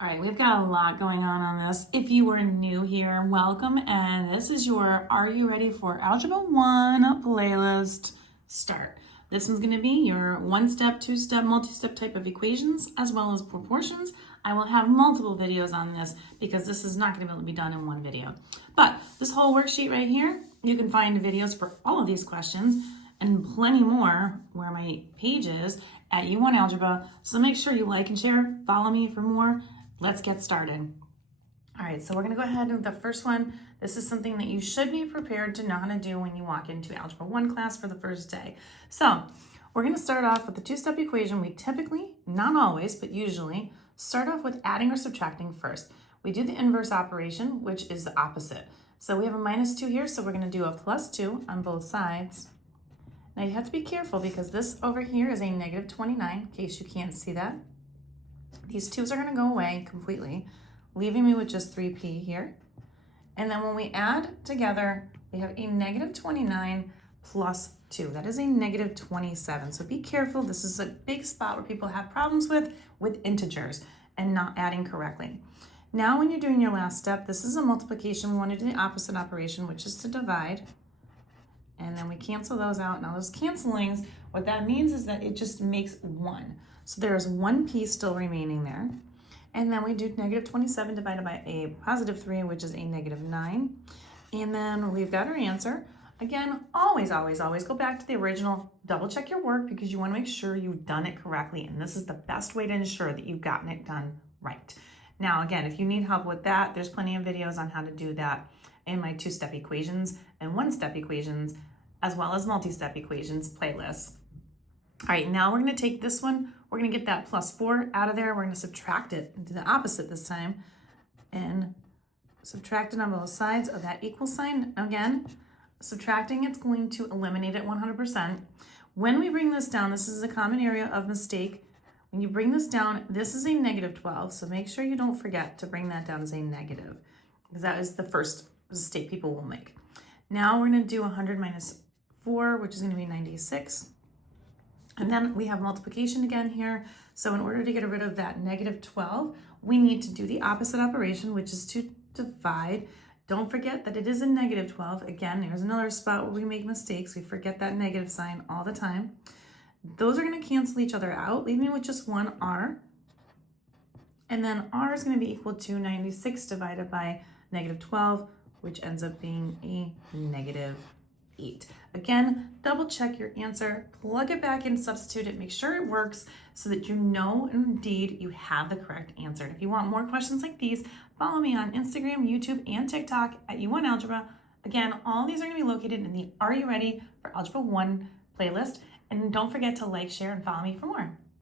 All right, we've got a lot going on this. If you are new here, welcome, and this is your Are You Ready for Algebra 1 playlist start. This one's going to be your one-step, two-step, multi-step type of equations, as well as proportions. I will have multiple videos on this because this is not going to be able to be done in one video. But this whole worksheet right here, you can find videos for all of these questions and plenty more where my page is at U1 Algebra. So make sure you like and share, follow me for more. Let's get started. All right, so we're gonna go ahead with the first one. This is something that you should be prepared to know how to do when you walk into Algebra 1 class for the first day. So we're gonna start off with the two-step equation. We typically, not always, but usually, start off with adding or subtracting first. We do the inverse operation, which is the opposite. So we have a -2 here, so we're gonna do a +2 on both sides. Now you have to be careful because this over here is a -29, in case you can't see that. These 2's are gonna go away completely, leaving me with just 3p here. And then when we add together, we have a -29 plus 2. That is a -27. So be careful. This is a big spot where people have problems with integers and not adding correctly. Now when you're doing your last step, this is a multiplication. We want to do the opposite operation, which is to divide. And then we cancel those out. Now those cancelings, what that means is that it just makes 1. So there's 1p still remaining there. And then we do -27 divided by a +3, which is a -9. And then we've got our answer. Again, always go back to the original, double check your work because you want to make sure you've done it correctly. And this is the best way to ensure that you've gotten it done right. Now, again, if you need help with that, there's plenty of videos on how to do that in my two-step equations and one-step equations, as well as multi-step equations playlists. All right, now we're going to take this one. We're going to get that +4 out of there. We're going to subtract it and do the opposite this time and subtract it on both sides of that equal sign. Again, subtracting it's going to eliminate it 100%. When we bring this down, this is a common area of mistake. When you bring this down, this is a -12, so make sure you don't forget to bring that down as a negative because that is the first mistake people will make. Now we're going to do 100 minus 4, which is going to be 96. And then we have multiplication again here. So in order to get rid of that -12, we need to do the opposite operation, which is to divide. Don't forget that it is a -12. Again, there's another spot where we make mistakes. We forget that negative sign all the time. Those are going to cancel each other out, leaving me with just one r. And then r is going to be equal to 96 divided by -12, which ends up being a -8. Again, double check your answer, plug it back in, substitute it, make sure it works so that you know indeed you have the correct answer. If you want more questions like these, follow me on Instagram, YouTube, and TikTok at U1 Algebra. Again, all these are going to be located in the Are You Ready for Algebra 1 playlist. And don't forget to like, share, and follow me for more.